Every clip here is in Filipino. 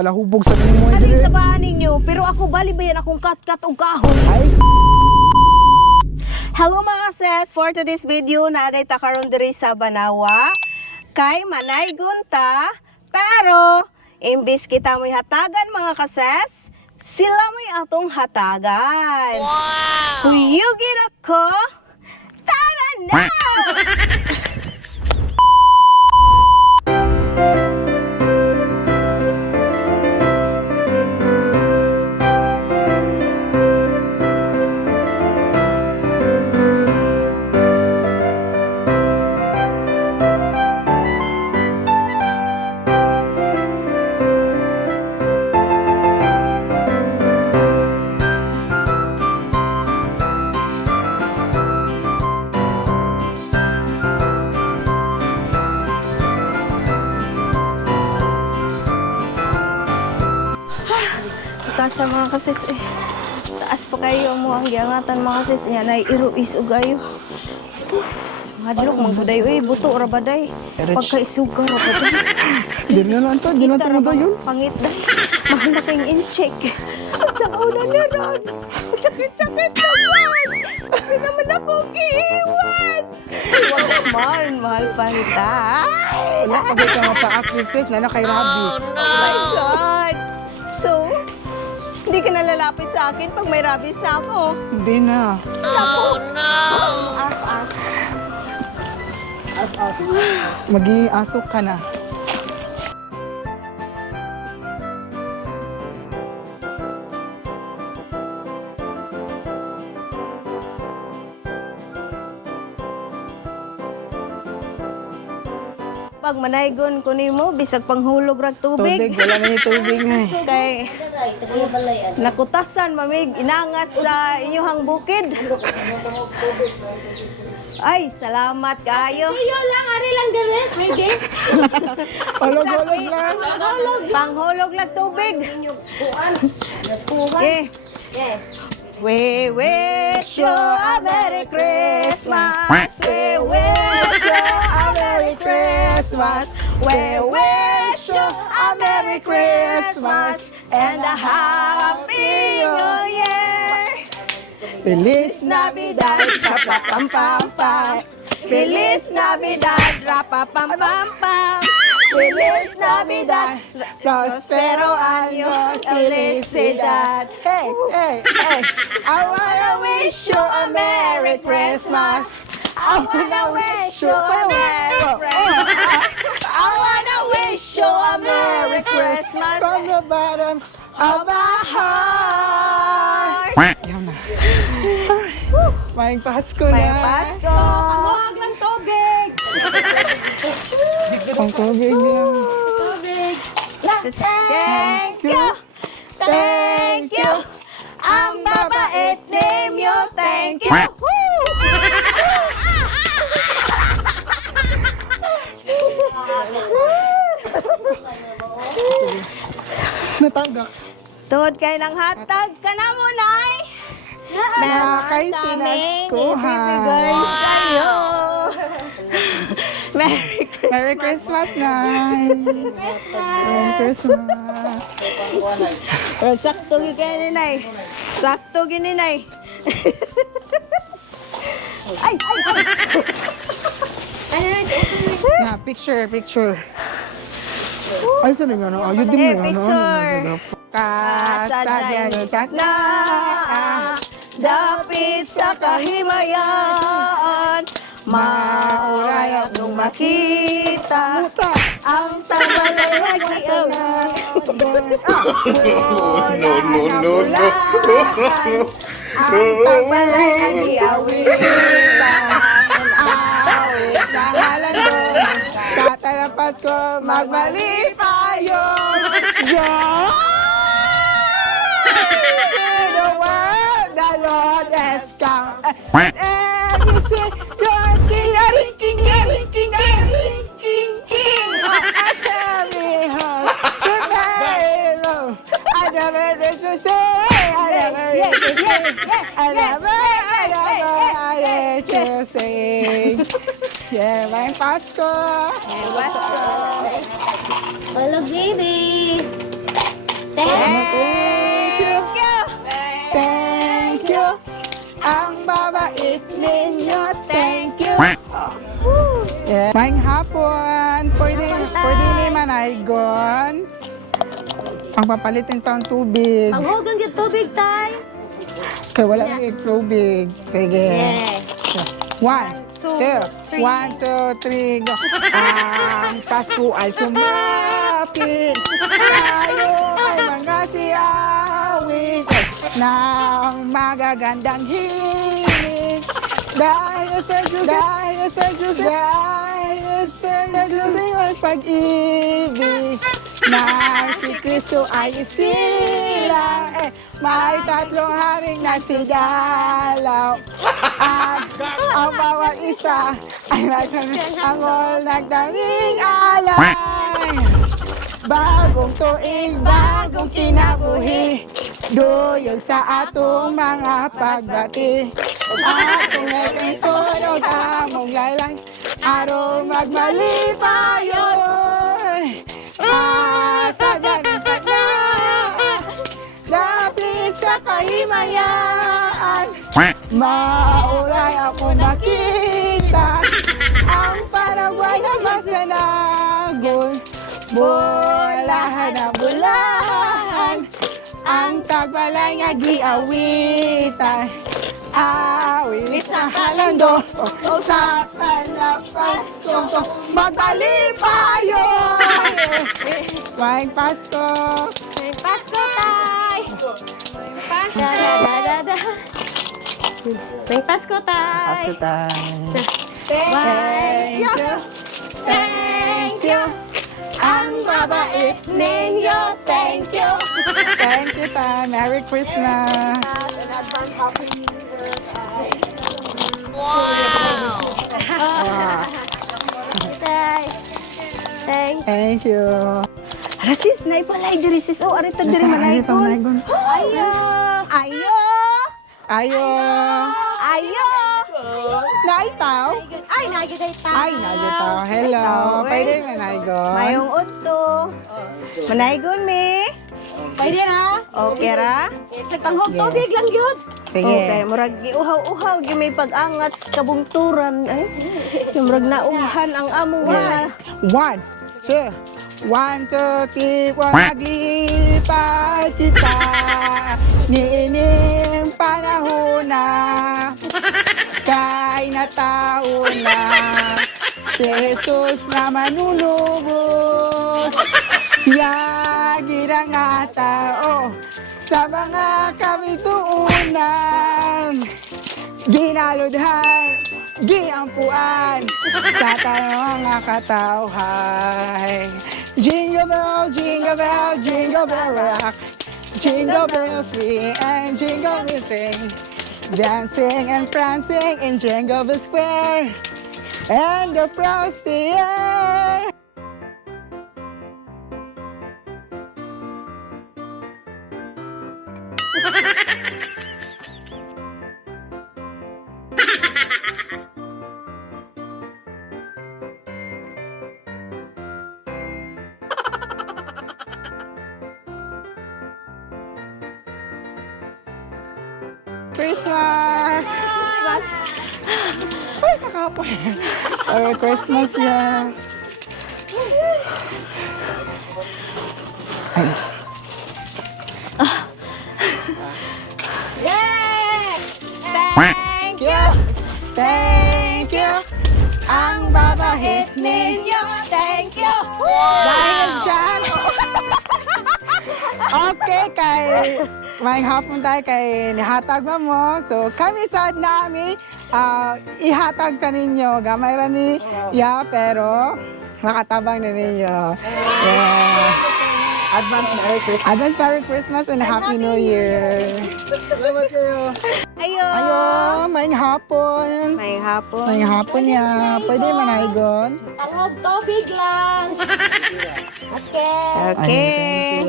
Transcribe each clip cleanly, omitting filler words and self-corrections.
Palahubog sa tingin mo Ano dire. yung sabahan ninyo? Pero ako bali ba yan akong kat-kat o kahoy? Ay, Hello mga sis! For today's video, naaday ta karon diri sa Banawa. Kay Manay Gunta. Pero, imbis kita mo'y hatagan mga kases, sila mo'y atong hatagan. Wow! Kuyugin ako. Tara na! Kasa mga kasis eh. Taas pa kayo mo ang giangatan mga kasis niya na iruis o gayo. Madlok mangguday uy buto ra baday. Pagkaisugar ra baday. dire na lang to, di na tama ba yun? Pangit day. Mahal na kayong in-check. Sa una na ron. Sakit-sakit naman. Hindi naman ako iiwan. Mahal pa nita. Wala pa ba ka mapa-acquisites na kay rabies? Oh my God. So, hindi ka nalalapit sa akin pag may rabies na ako. Hindi na. Oh no! Maging asok ka na. Pag manaygon ko nimo bisag panghulog rag Tubig, tubig. wala na yung tubig na eh. Kay nakutasan mamig inangat sa inyong bukid. Ay, salamat kayo. Iyo lang, ari lang dire. Pwede. Olog-olog lang. Panghulog lang tubig. Eh. We wish you a Merry Christmas. We wish you a Merry Christmas. We wish you a Merry Christmas and a Happy New Year. Feliz Navidad, rapapam-pam-pam. Feliz Navidad, rapapam-pam-pam. Feliz Navidad, prospero año, felicidad. Hey, hey, hey. I wanna wish you a Merry Christmas. I wanna wish you a Merry Christmas. I wanna wish you a Merry Christmas From the bottom of my heart. Yan na. Maing Pasko na. May Pasko. Huwag lang tubig. Ang tubig lang. Thank you. Thank you. Ang babait ninyo. Thank you. Natagak. Tuod kay ng hatag ka na mo, Nay. Meron kay kaming pinagkuhan. ibibigay sa'yo. Merry Christmas. Merry Christmas, Nay. Merry Christmas. Pero sakto gyud kay ni Nay. Sakto gyud ni Nay. Ay, ay, ay. Yeah, picture, picture. Ay, saan nga na? Ayun din Hey, mo. picture. Kasadyan na dapit sa kahimayan, maurayat nung makita ang tabalay na giawan. No, no, no, no. Ang tabalay na giawitan, awit na halandon. Sa talapas ko, magmalipayo. Diyan! The world, the Lord has come. And he said, you're king, king, king, king, king, king. I tell me how to marry you. I never did to say, I never did to say, I never did to say. Yeah, may Pasko. May Pasko. Hello, baby. ninyo, thank you. Yeah. Maayong hapon. Pwede ni manaygon. Ang papalitin taong tubig. Paghog lang yung tubig, tay. Kaya wala nang tubig. Sige. Yeah. 1, 2, 3. 1, 2, 3, go. Ang Pasko ay sumapit. Tayo ay mga siyawin ng magagandang hilig. Dahil sa Diyos, dahil sa Diyos, dahil sa Diyos ay pag-ibig. Na si Kristo ay isilang, may tatlong haring nasidalaw. At ang bawat isa ay nagangol, nagdaming alay. Bagong tuig, bagong kinabuhi, duyog sa atong mga pagbati. Atong naging tunog, among laylang, araw magmalipayon. Sa dagat na, lapit sa kahimayaan. Maulay ako makita ang Paraguay na masanagol. Bulahan na bulahan, ang tagbalay nga giawitan. Awit sa halando, usapan na Pasko, magpalipayon. Maing Pasko. May Pasko, tay. May Pasko, tay. Pasko tayo. Thank you. Thank you. Ang babait ninyo, thank you. Thank you, tayo. Merry Christmas. Tay. Thank you. Hala sis, naipalay diri sis. Oh, arita diri manay ko. Ayo. Ayo. Ayo. Ayo. Naitaw? Ay, nagitay ta. Ay, nagitaw. Hello. Pwede manaygon. Mayong udto. Manaygon me. Pwede ra? Okay ra? Nagtanghog Sige. tubig lang yun. Sige. Okay, murag giuhaw-uhaw gi may pag-angat sa kabungturan. Ay, yung murag naumhan ang among mga. 1, 2, 1, 2, 3, maglipat kita. Niining panahon na, kay nataon na. Si Jesus na manunubos, siya ginangata, sa mga kamituunan. Ginaludhan, giampuan, sa tanong nga katawhay. Jingle bell, jingle bell, jingle bell rock. Jingle bells ring and jingle bells sing. Dancing and prancing in Jingle Bell Square. And the frosty air. Christmas! Ay, nakapoy. Christmas na. Ay. Yeah! Thank you! Thank you! Ang babait ninyo, thank you! Dahil dyan. Okay, kay may hapon tayo kay nihatag mo. So kami sad nami ihatag ka ninyo. Gamay ra ni pero makatabang na ninyo. Yeah. Advance Merry Christmas. Advance Merry Christmas and Happy New Year. Salamat kayo. Ayo! Ayo, may hapon. May hapon. May hapon niya. Pwede manaygon. Tanghog tubig lang. Okay. Okay.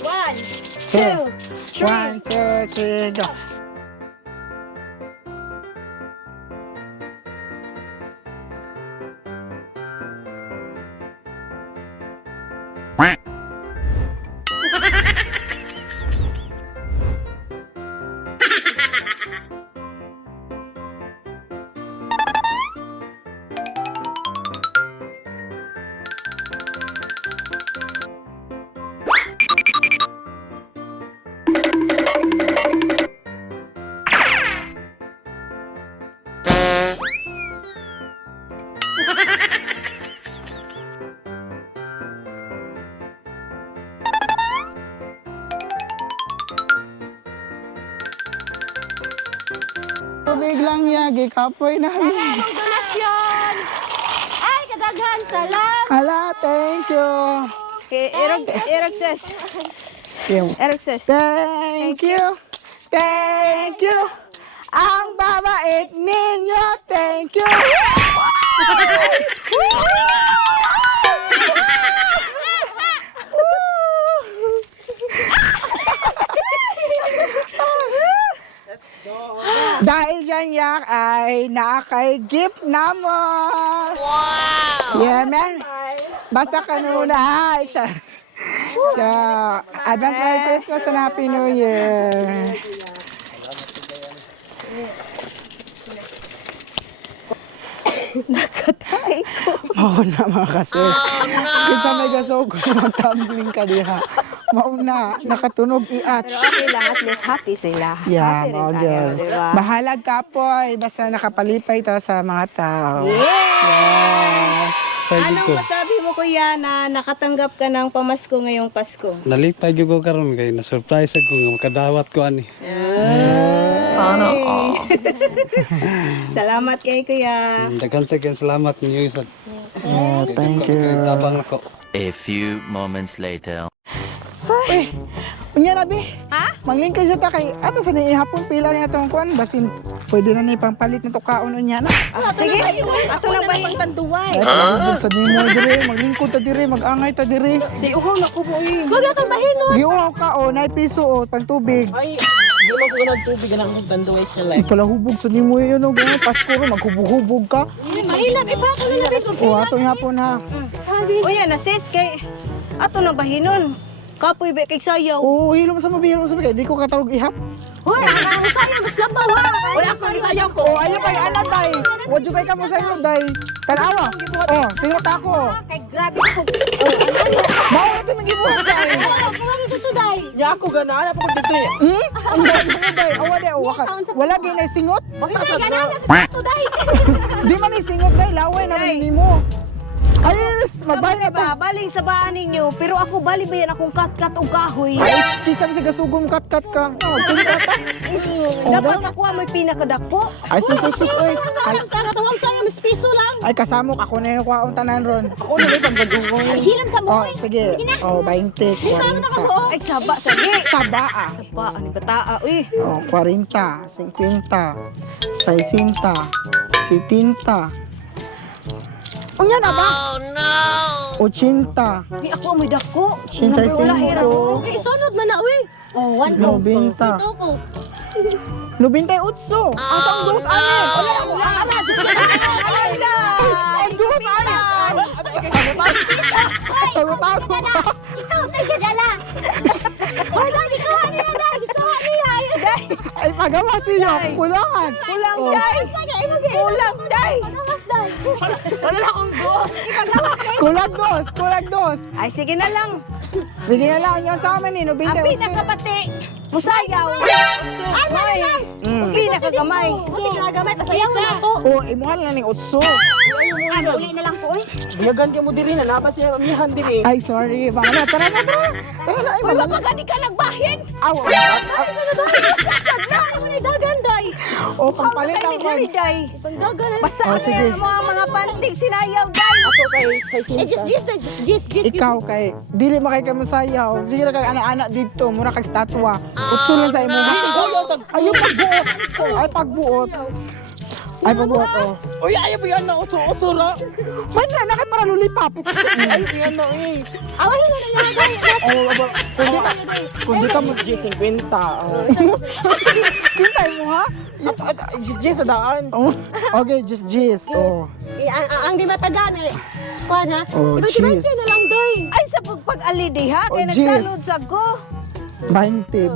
One, 2, 2, 1, 2, 3, go. gikapoy namin. Ang donasyon. Ay, kadaghan salamat. Hala, thank you. Okay, Erog says. Erog says. Thank you. Thank you. Ang babait ninyo. Thank you. Dahil dyan yak ay nakay-gift namon. Wow! Yeah, man. Basta kanuna. Hi. So, advance Merry Christmas and Happy New Year. Nakatay ko. Mauna mga kasi. Kita may gasog ko magtumbling ka diha. Mauna, nakatunog iat. Pero okay lang, at least happy sila. Yeah, happy rin mga tayo, girl. diba? Bahalag ka po, basta nakapalipay to sa mga tao. Yeah! Pwede Anong ko. masabi mo kuya na nakatanggap ka ng pamasko ngayong Pasko? Nalipay gyud ko karon kay na-surprise ako nga makadawat ko ani. Sana all. Salamat kay kuya. Daghan sa kay salamat niyo sa. Oh, thank you. Tabang ako. A few moments later. Uy, unya na be. Ha? Manglingkay siya ta kay ato sa niihapon pila ni atong kuan basin pwede na ni pampalit na to kaon unya na. Sige, ato na ba Panduway. Ay, sa nimo dire, maglingkod ta dire, magangay ta dire. Si uhaw na ko mo eh. Huwag atong bahinon. Giuhaw ka o, nay piso o, pang tubig. Ay, di mo ko ng tubig na akong banduay sa life. Ipalahubog sa nimo yun, no, gano'n, Pasko ro, maghubog-hubog ka. mahilap iba ko na natin ko. O, ato nga po na. O yan, sis kay ato na bahinon. Kapoy be kay sayaw. Oo, hilo mo sa mabi, hilo mo sa mabi, di ko katarog ihap. Hoy, ang sayaw mas labaw ha. Wala akong isayaw ko. O, ayaw kay anak, day. Wadyo kay ka mo sa inyo, day. Tanawa. O, singot ako. Kay grabe ko. Bawa na ito magibuhat, day. Nya ako gana pa ko dito eh. Ang day, day. Awa, day, o, wakat. Wala ginay singot. Basta sa Di man ni singot, day. Laway naman nimo. Ayos, Mabali magbahay na ba? Baling sa baan ninyo. Pero ako bali ba yan akong kat-kat o kahoy. Ay, kisam sa gasugong kat-kat ka. Oh, pinakata. Dapat nakuha mo yung pinakadako. Ay, sus, oy. Sana tuwang sa'yo, mas piso lang. Ay, kasamok ako na yung kwaong tanan ron. ako na rin pagbadugoy. Hiram sa Oh, sige. Oh, 20, 40. Ay, saba, sige. Saba, ah. Saba, ani bataa. Uy, Oh, 40, 50, 60, 70. Unya na ba? Oh, no! 80, di ako amoy dako. 85, Wala hirap. Okay, sunod man na, uy. Oh, 1 ko. 90, Ito ko. 98. Asang dos, ane? Wala ako, ana. Ang dos, ane. Sagutan ko. Ikaw, sige, dala. Wala, gikuha niya na. Gikuha niya. Ay, pagawa siya. Kulangan. Kulang, day. Kulang, day. Wala na akong dos. Kulang dos. Ay, sige na lang. Sige na lang, yung sa amin, Ang 98. pinakabati. Musayaw. Ano lang? Ang pinakagamay. Sige, nagamay. Pasayaw mo na to. Oh, imuhan lang ng 8. Ano, uli na lang po, eh. Biyagan ka mo diri na nabas siya mamihan diri. Ay, sorry. Baka na, tara na. Tara na, ay, Uy, mamali. mapagani ka nagbahin. Aw, Sasad na. Ano ni dagan, day? oh, pampalit Ay, ang ni Diri, day. Panggagal. Basta Oh, ano sige. yan, mga pantig sinayaw, day. Ako kay sa Eh, just, ikaw kay, dili makay ka masayaw. Sige na kay anak-anak dito, mura kag statwa. Utso lang sa imo. Ay, pagbuot. Ay, pagbuot. Ay, pagbuot, oh. Uy, ayaw ba yan na utso ra? Man na, nakay para lulipap. Ay, yan na eh. awahin na lang na. Kundi ka mo. G50. Skintay mo, ha? G sa daan. Oh, okay, just G's. Oh, Ang di matagan, eh. Kuhan, ha? Oh, Iba-ibay jeez. na lang, doy. Ay, sa pag-alidi, ha? Kaya Oh, jeez. nagsalod sa go. 20.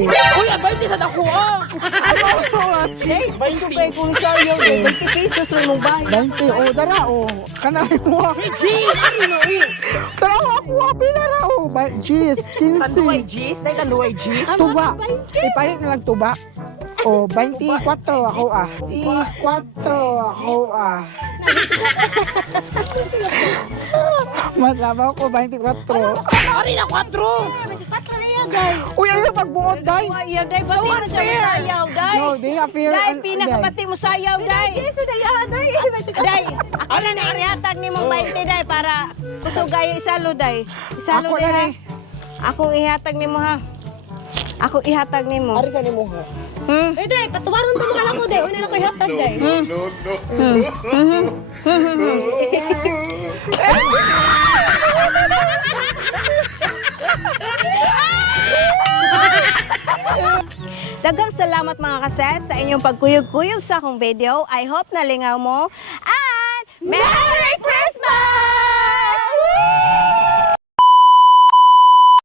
Uy, abay di sa dako ah. Day, supay kong sayaw, day. 20 pesos rin mong bahay. 20. Oh, dara, oh. Kanay mo, ha? G, ano eh. Tara, ako, pila na, oh. G's, Tanduay 15. G's, na tanduay G's. Tuba. Ipalit na lang tuba. Oh, 24 ako, ah. 24 ako, ah. Matrabaho ko 24. Ari na 4. Patro na yan, day. Uy, ayaw magbuot, day. Iya, day, pati mo siya masayaw, day. No, day, appear. Day, pinakapati mo sayaw, day. Yeso, day. Day. Day, ako na na ihatag ni mong 20, day, para kusugay isalo, day. Isalo, Ako day, na, ha. day. Akong ihatag ni mo, ha. Ako ihatag ni mo. Ari sa ni mo ha. Eh, day, patuwaron to mga mo, day. Una na ko hatag, day. Daghang salamat mga kases sa inyong pagkuyog-kuyog sa akong video. I hope nalingaw mo. And Merry Christmas!